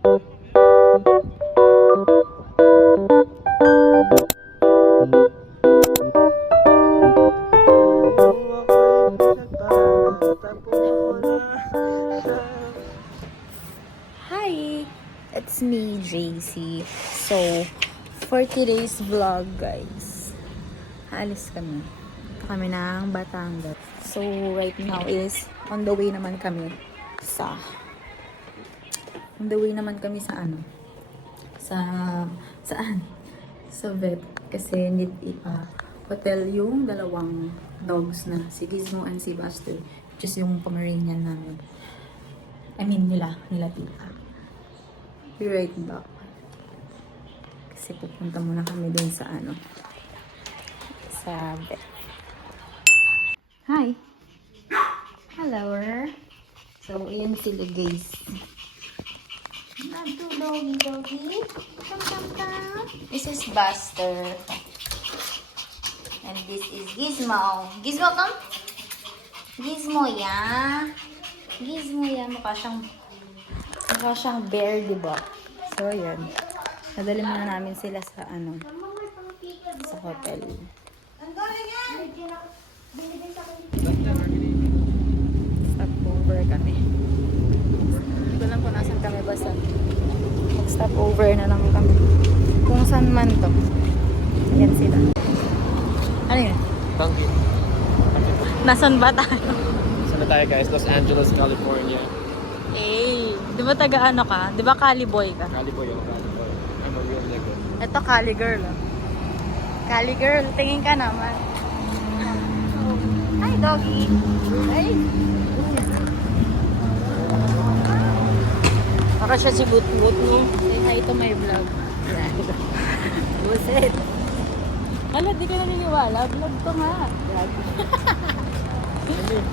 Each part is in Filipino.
Hi! It's me, JC. So, for today's vlog, guys, alis kami. Ito kami ng Batangas. So, right now is on the way naman kami sa saan? Sa vet. Kasi need ipa-hotel yung dalawang dogs na si Gizmo and si Buster. Which is yung Pomeranian namin. I mean, nila tita. Be right back. Kasi pupunta muna kami dun sa sa vet. Hi! Hello! So, ayan sila guys. Doggy. Come. This is Buster. And this is Gizmo. Gizmo, come! Gizmo, yeah. Mukha siyang bear, diba? So, ayan. Nadali muna namin sila sa sa hotel. Stop over kami. Hindi ko lang kung nasan kami, basta mag-stop over na lang kami. Kung saan man to. Ayan sila. Ano yun? Thank you. Nasan ba tayo? Saan tayo guys? Los Angeles, California. Eh, di ba taga ka? Di ba Cali boy ka? Caliboy yung Caliboy. I'm a real nigga. Ito Cali girl. Oh. Cali girl, tingin ka naman. Hi doggy. Hi. Baka siya si Gut-Gut, no? Say hi to my vlog. Yan. Buset. Hala, di ka naniniwala. Vlog to nga. Vlog.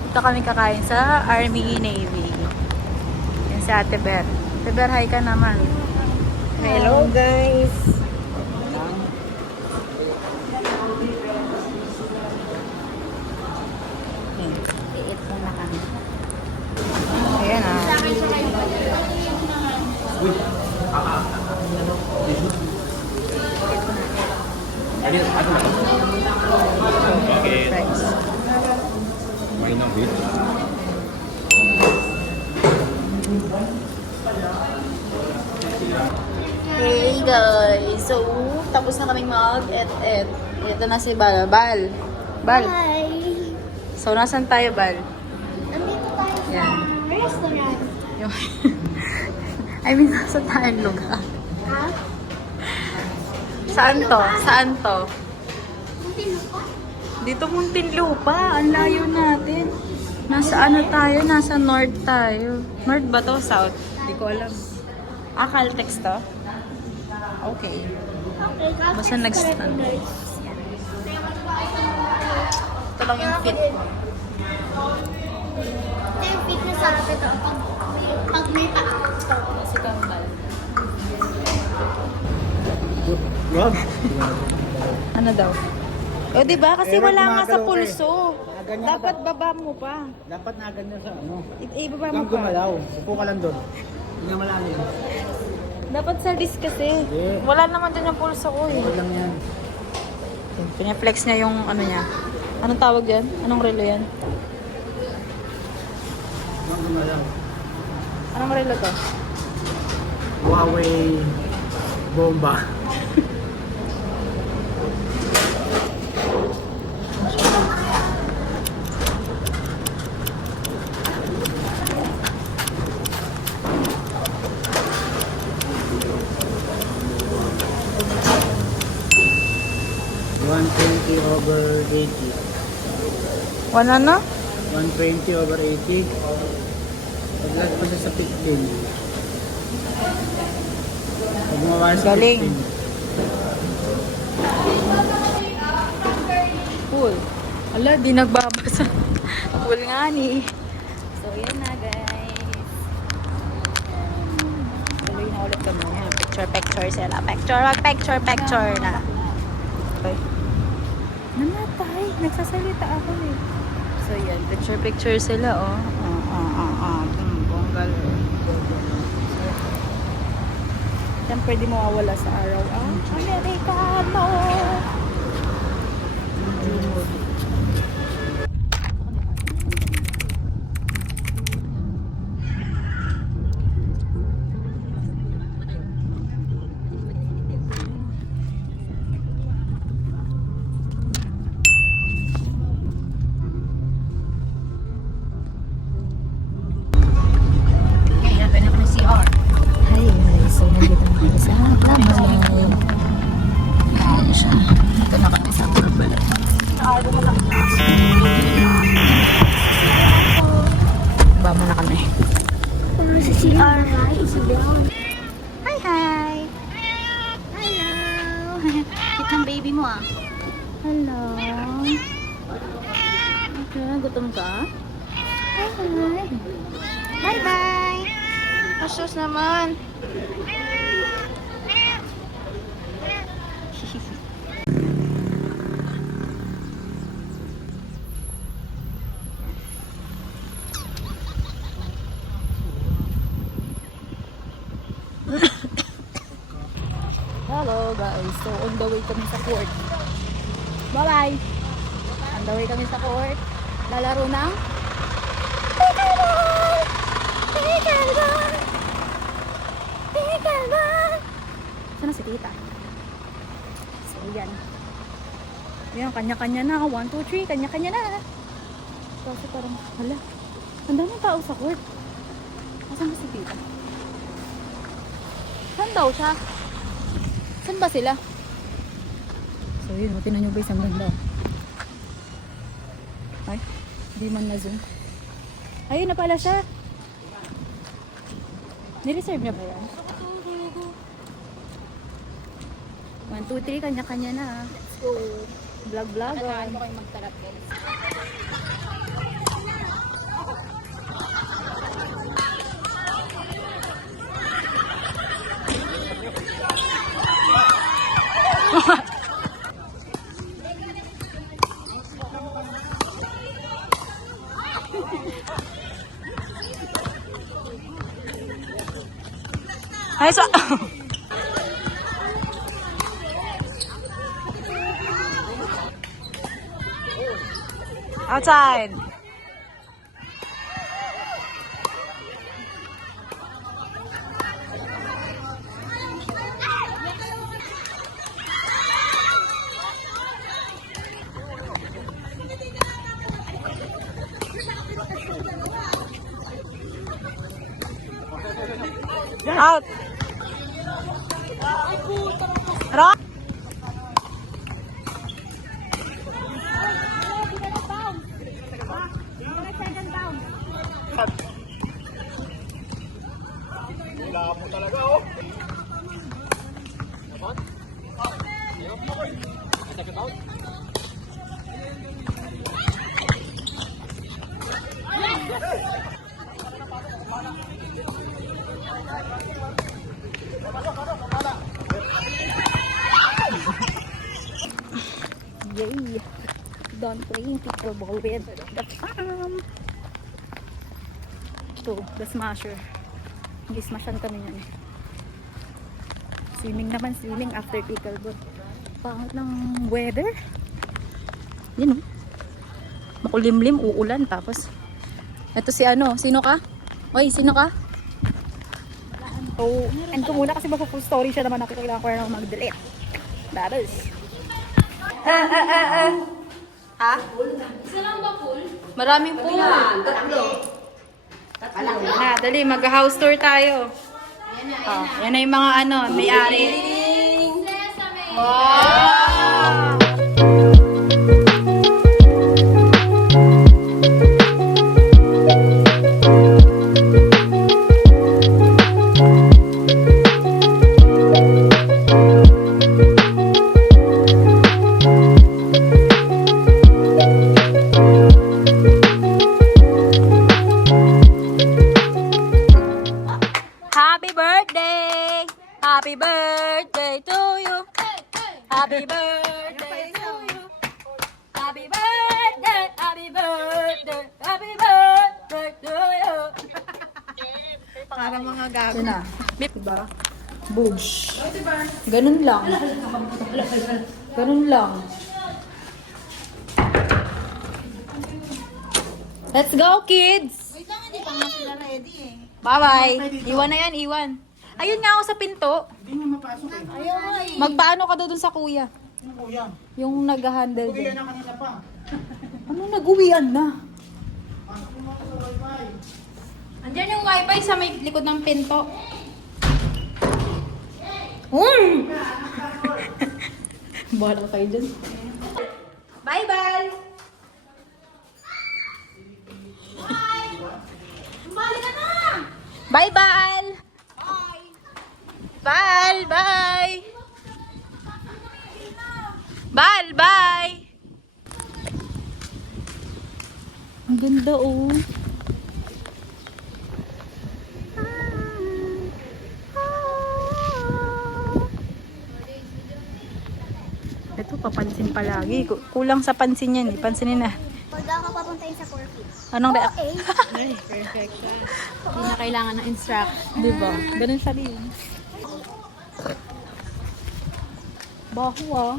Ito kami kakain sa Army Navy. Yan si Ate Ber. Ate Ber, hi ka naman. Hello guys! I-eat muna kami. Ayan ah. Okay. Fries. Why not bitch? Hey guys! So, tapos na kaming mag-et-et. Ito na si Bal. Bal! Hi! So, nasan tayo, Bal? Nandito tayo sa Yan. restaurant. Yung I mean, nasa tayong lugar. Ha? Saan to? Muntinlupa? Dito Muntinlupa. Ang layo natin. Nasa tayo? Nasa north tayo. North ba to? South? Hindi ko alam. Caltex to? Okay. Okay, Basta nag-stand. Ito lang yung fit. Ito yung fitness sa ito. Pag may paa. Si Kambal. Rob? Ano daw? O, diba? Kasi Pero wala nga sa gumagalaw ka eh. pulso. Ganyan Dapat baba mo pa. Dapat na ganyan sa Ibaba mo Kang pa. gumalaw. Upo ka lang doon. Hindi na malalim. Dapat sa disc kasi. Hindi. Wala naman dyan yung pulso ko eh. Okay lang yan. Pineflex niya yung niya. Anong tawag yan? Anong relo yan? Kang gumalaw. Anong relo to? Huawei bomba. over 80. One ano? 120 over 80. Paglag pa siya sa 15. Pag gumawa sa Galing. 15. Cool. Ala, di nagbabasa. Cool nga ni. So, yan na guys. Tuloy na ulit kami. Yan, picture sila. Picture na. Okay. Namatay. Nagsasalita ako eh. So, yan. Picture sila oh. Bonggal. Siyempre, di mawawala sa araw ang Amerikano. Hi guys, so nandito na kami sa Laman. Ayan siya. Dito na kami sa Purple. Bama na kami. Sa CR. Hi, hi. Hello. Cute ng baby mo ah. Hello. Okay, gutom ka? Hi. Bye-bye. Asos naman. Hello guys, so on the way kami sa court. Bye-bye! On the way kami sa court. Lalaro ng Pickleball! Pickleball! Pickleball! Saan na si tita? So yan. Yan, kanya-kanya na. 1, 2, 3, kanya-kanya na. Kasi parang, hala, ang daming tao sa court. Asan ba si tita? Saan daw siya? Saan ba sila? So yun, tinan nyo guys, ang ganda. Ay, di man na-zoom. Ayun na pala siya. Nireserve na ba yan? 1, 2, 3, kanya-kanya na. Let's go. Vlog-vlog. Ano kayo magtarap guys? Ay, so... Outside. Out. Rock. Wala mo talaga, oh. Yay! Done playing pickleball with the fam! Ito, the smasher. Nag-smashan kami yan. Swimming naman, swimming after pickleball. Pangit ng weather. Yun, oh. Makulimlim, uulan. Tapos, ito si ano, sino ka? Oy, sino ka? Oh, end ko muna kasi mag-full story siya naman ako. Kailangan ko na mag-delete. Babos. Ha? Isa lang ba full? Maraming pool. Na, dali, mag-house tour tayo. Oh, yan na yung mga ano, may-ari. Wow! Happy birthday! Happy birthday to you! Happy birthday to you! Happy birthday! Happy birthday! Happy birthday to you! Para mga gago. Yun na. Diba? Bush. Ganun lang. Ganun lang. Let's go, kids! Wait lang, hindi pa nga sila ready eh. Bye-bye. Iwan na yan, iwan. Ayun nga ako sa pinto. Hindi nga mapasok eh. Ayaw nga eh. Magpaano ka daw dun sa kuya? Ano po yan? Yung nag-handle Kuya doon. na kanina pa. Ano, nag-uwian na? Pasok mo ako sa wifi. Andiyan yung wifi sa may likod ng pinto. Uy! Bahala kayo dyan. Bye-bye! Balik ka na! Bye-bye! Bye! Bye! Bye! Bye! Ang ganda oh. Ito, papansin palagi. Kulang sa pansin yan eh. Pansinin na. Pag ako papuntayin sa Corfit. Anong react? Okay. Hindi na kailangan ng instruction. Diba? Ganun siya din. Baho ah.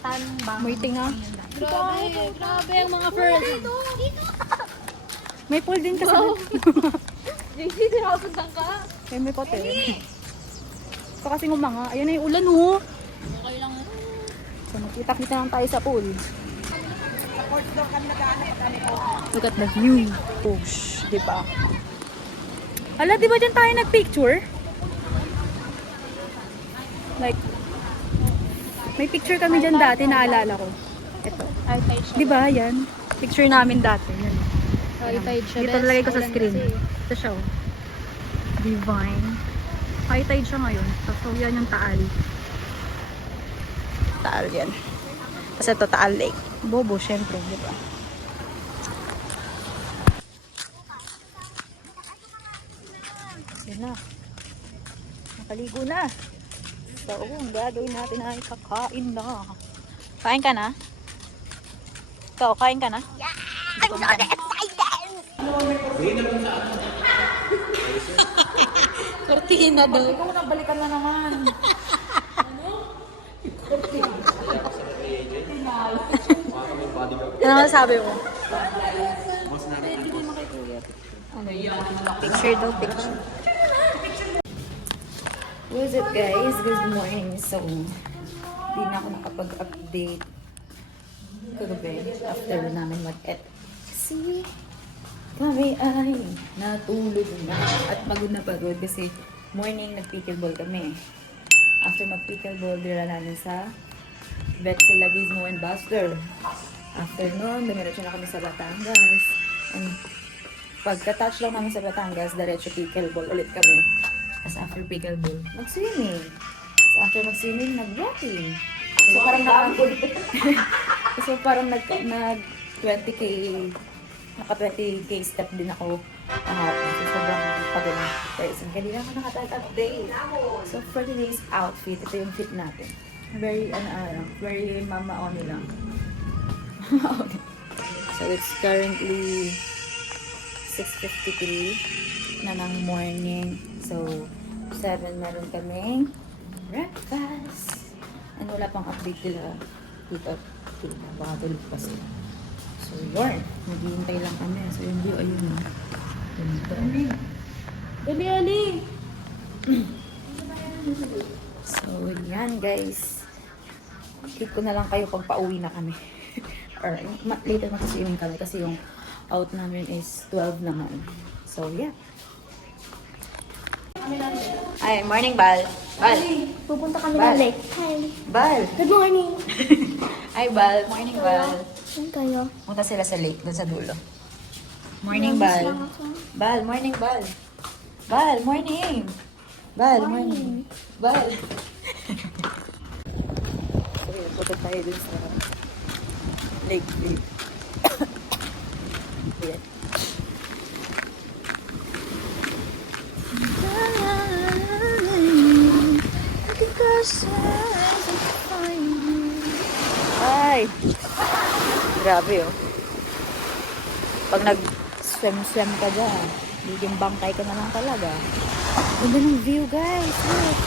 Tan ba? May tinga. Grabe ang mga pearls. Dito. May pool din kasi. JC, sinapuntan ka. Kaya may kote. Ito kasi ngumanga. Ayan na yung ulan oh. Okay lang. So makita-kita lang tayo sa pool. Look at the view. Push, di ba? Ala, di ba dyan tayo nag-picture? Like, may picture kami dyan dati, naalala ko. Ito. Di ba, yan? Picture namin dati. Yan. Dito lagay ko sa screen. Ito siya. Oh. Divine. High tide siya ngayon. So, yan yung Taal. Taal yan. Kasi ito, Taal Lake. Bobo, syempre, di ba? Yan na. Nakaligo na. So, ang gagawin natin ay kakain na. Kain ka na? Ikaw, kain ka na? Yeah! I'm so excited! Kortina daw. Ikaw na, balikan na naman. Ano masasabi mo? Picture daw, picture. What's up guys? Good morning. So, di na ako nakapag-update kagabi after namin mag-et. Kasi kami ay natulog na at pagod na pagod kasi morning nag-pickleball kami. After mag-pickleball, dila namin sa Vexilla Gizmo and Buster. After nun, dumiretso na kami sa Batangas. And pagka-touch lang namin sa Batangas, diretso pickleball ulit kami. As after pickleball, mag-swimming. As after mag-swimming, nag-walking. So parang nag-20k naka-20k step din ako kahapon. So sobrang pagod na person. Kanina ako nakatag-update. So for today's outfit, ito yung fit natin. Very, very mama-oni lang. So it's currently 6:53 na ng morning. So 7 meron kaming breakfast. And wala pang update nila. Tita, baka tulog pa sila. So yun, naghihintay lang kami. So yung view, ayun. Dali, Ali! So yan guys. Keep ko na lang kayo pag pauwi na kami. Or later mag-swimming kami kasi yung out namin is 12 naman. So yeah. Ay, morning Bal. Bal. Pupunta kami Bal. ng lake. Hi. Bal. Good morning. Ay, Bal. Morning, Bal. Saan kayo? Punta sila sa lake, doon sa dulo. Morning, Bal. Bal, morning, Bal. Bal, morning. Bal, morning. Bal. So, yun, punta tayo dun sa lake view. Ayan. Ay! Grabe oh. Pag nag-swim-swim ka dyan, biging bangkay ka na lang talaga. Ganda ng view, guys. Look.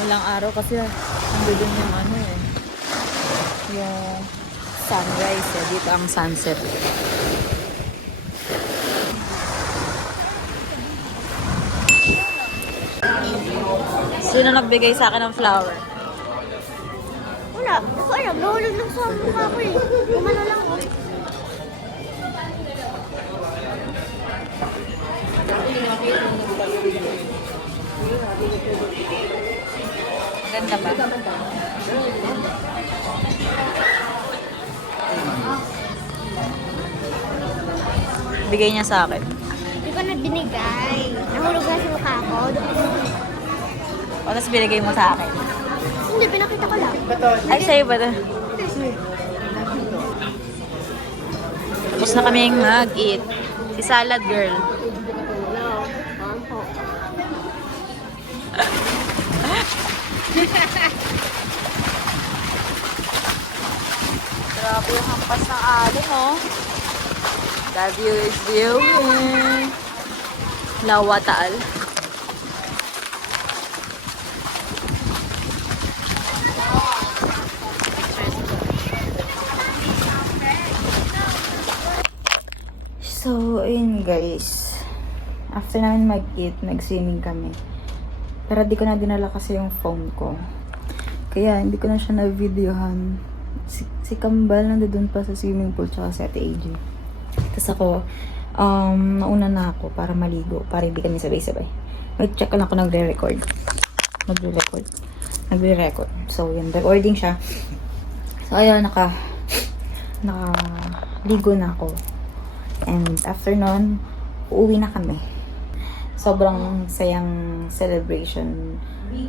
Walang araw kasi nandun yung ano eh. Yung sunrise eh. Dito ang sunset. Sino nagbigay sa akin ng flower? Wala. Ako alam. Nahulog lang sa mukha ko eh. Umano lang ko. Maganda ba? Bigay niya sa akin. Hindi ko na binigay. Nahulog lang sa mukha ko. O, tapos binigay mo sa akin. Hindi, pinakita ko lang. Ay, sa'yo ba ito? Tapos na kaming mag-eat. Si Salad Girl. Grabe yung hampas ng alon, oh. The view is viewing. Lawa Taal. So, ayun guys. After namin mag-eat, nag-swimming kami. Pero di ko na dinala kasi yung phone ko. Kaya hindi ko na siya na-videohan. Si Kambal nandun pa sa swimming pool tsaka si Ate AJ. Tapos ako, nauna na ako para maligo. Para hindi kami sabay-sabay. Mag-check lang ako nagre-record. Nagre-record. So, yun. Recording siya. So, ayun, nakaligo na ako. And after nun, uuwi na kami. Sobrang sayang celebration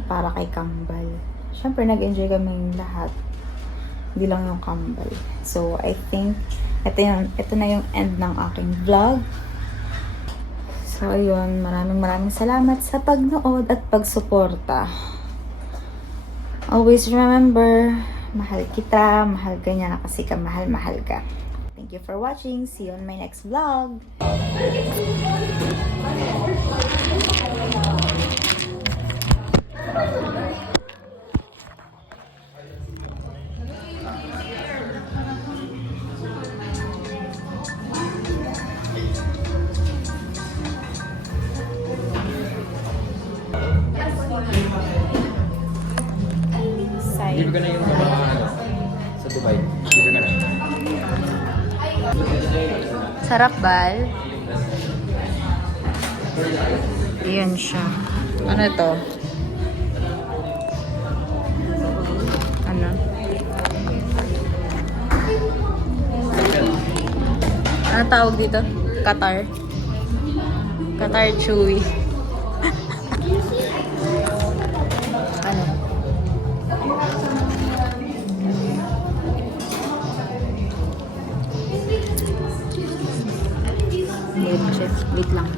para kay Kambal. Siyempre, nag-enjoy kami lahat. Hindi lang yung Kambal. So, I think, ito na yung end ng aking vlog. So, ayun. Maraming salamat sa pagnood at pagsuporta. Always remember, mahal kita, mahal ka niya kasi ka mahal ka. Thank you for watching. See you on my next vlog. Give ka na yung sa Dubai. Give ka na. Sarap, Bal. Ayan siya. Ano to? Ano? Ano tawag dito? Qatar. Qatar chewy. Ano? Wait, chef. Wait lang.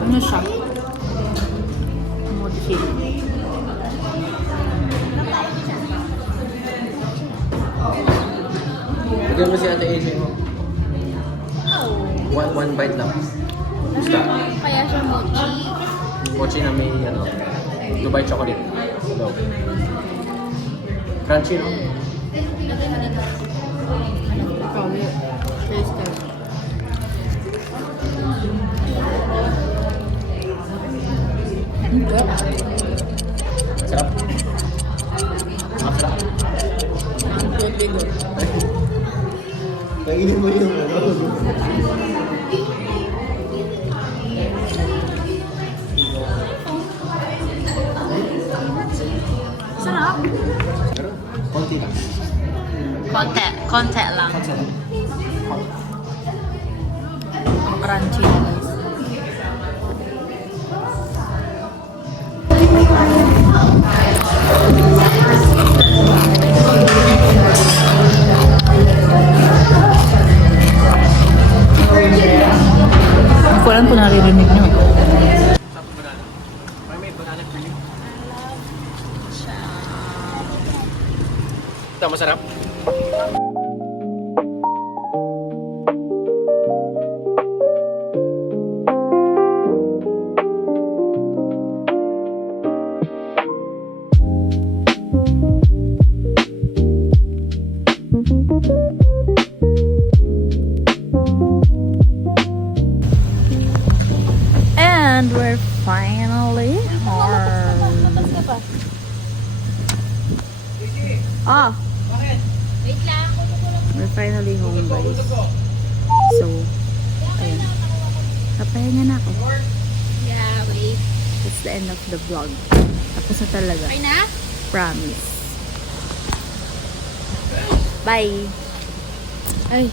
Ano siya? Mochi. Bigyan mo si Ate AJ mo. One bite lang. Gusto. Kaya siya mochi. Mochi na may Dubai chocolate. Hello. Crunchy, no? Sarap. Masarap. Kainin mo yung Sarap. konti lang. Konti lang. Crunchy na guys. Hindi ko alam kung naririnig nyo. May banana. Ito, masarap. And we're finally home. Ah! Wait lang. We're finally home, guys. So, ayun. Napahinga na ako. Yeah, wait. That's the end of the vlog. Tapos na talaga. Okay na? Promise. Bye! Ay,